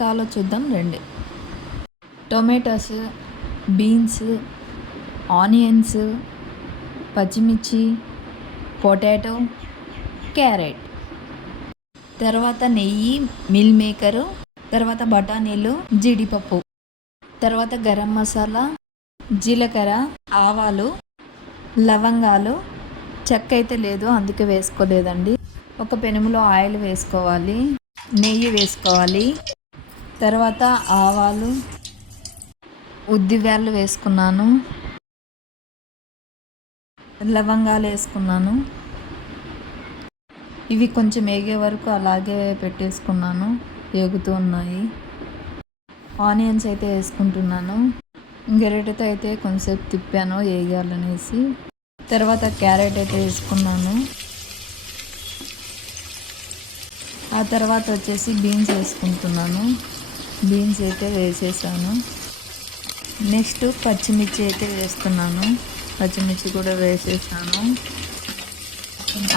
కావాలో చూద్దాం రండి. టొమాటోస్, బీన్స్, ఆనియన్స్, పచ్చిమిర్చి, పొటాటో, క్యారెట్, తర్వాత నెయ్యి, మిల్ మేకరు, తర్వాత బఠానీలు, జీడిపప్పు, తర్వాత గరం మసాలా, జీలకర్ర, ఆవాలు, లవంగాలు, చెక్క అయితే లేదు అందుకే వేసుకోలేదండి. ఒక పెనుములో ఆయిల్ వేసుకోవాలి, నెయ్యి వేసుకోవాలి, తర్వాత ఆవాలు, ఉద్దివ్యాలు వేసుకున్నాను, లవంగాలు వేసుకున్నాను. ఇవి కొంచెం వేగే వరకు అలాగే పెట్టేసుకున్నాను, వేగుతూ ఉన్నాయి. ఆనియన్స్ అయితే వేసుకుంటున్నాను. గరిటెతో అయితే కొంచెంసేపు తిప్పాను వేయాలనేసి. తర్వాత క్యారెట్ అయితే వేసుకున్నాను. ఆ తర్వాత వచ్చేసి బీన్స్ వేసుకుంటున్నాను. బీన్స్ అయితే వేసేసాను. నెక్స్ట్ పచ్చిమిర్చి అయితే వేస్తున్నాను. పచ్చిమిర్చి కూడా వేసేసాను.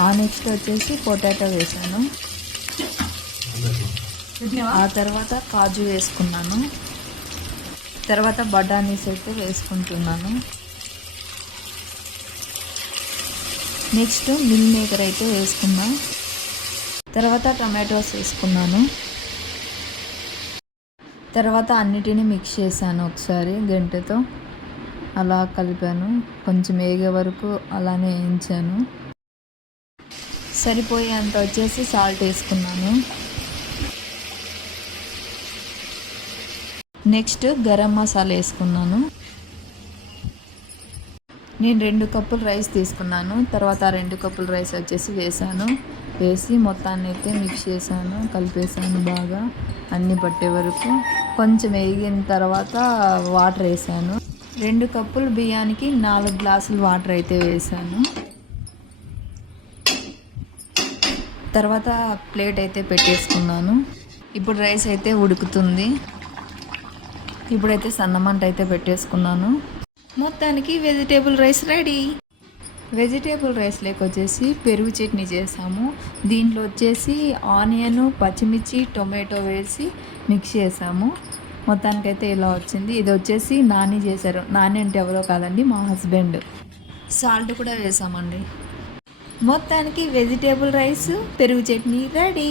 ఆ నెక్స్ట్ వచ్చేసి పొటాటో వేసాను. ఆ తర్వాత కాజు వేసుకున్నాను. తర్వాత బఠానీస్ అయితే వేసుకుంటున్నాను. నెక్స్ట్ మిల్ మేకర్ అయితే వేసుకున్నా. తర్వాత టమాటోస్ వేసుకున్నాను. తర్వాత అన్నిటినీ మిక్స్ చేశాను ఒకసారి గంటెతో అలా కలిపాను. కొంచెం వేగే వరకు అలానే వేయించాను. సరిపోయేంత వచ్చేసి సాల్ట్ వేసుకున్నాను. నెక్స్ట్ గరం మసాలా వేసుకున్నాను. నేను 2 కప్పులు రైస్ తీసుకున్నాను. తర్వాత 2 కప్పులు రైస్ వచ్చేసి వేసి మొత్తాన్ని అయితే మిక్స్ చేశాను, కలిపేసాను బాగా అన్నీ పట్టే వరకు. కొంచెం వేగిన తర్వాత వాటర్ వేసాను. 2 కప్పులు బియ్యానికి 4 గ్లాసులు వాటర్ అయితే వేసాను. తర్వాత ప్లేట్ అయితే పెట్టేసుకున్నాను. ఇప్పుడు రైస్ అయితే ఉడుకుతుంది. ఇప్పుడైతే సన్నమంట అయితే పెట్టేసుకున్నాను. మొత్తానికి వెజిటేబుల్ రైస్ రెడీ. వెజిటేబుల్ రైస్లోకి వచ్చేసి పెరుగు చట్నీ చేసాము. దీంట్లో వచ్చేసి ఆనియన్, పచ్చిమిర్చి, టొమాటో వేసి మిక్స్ చేసాము. మొత్తానికైతే ఇలా వచ్చింది. ఇది వచ్చేసి నాని చేశారు. నాని అంటే ఎవరో కాదండి, మా హస్బెండ్. సాల్ట్ కూడా వేసామండి. మొత్తానికి వెజిటేబుల్ రైస్, పెరుగు చట్నీ రెడీ.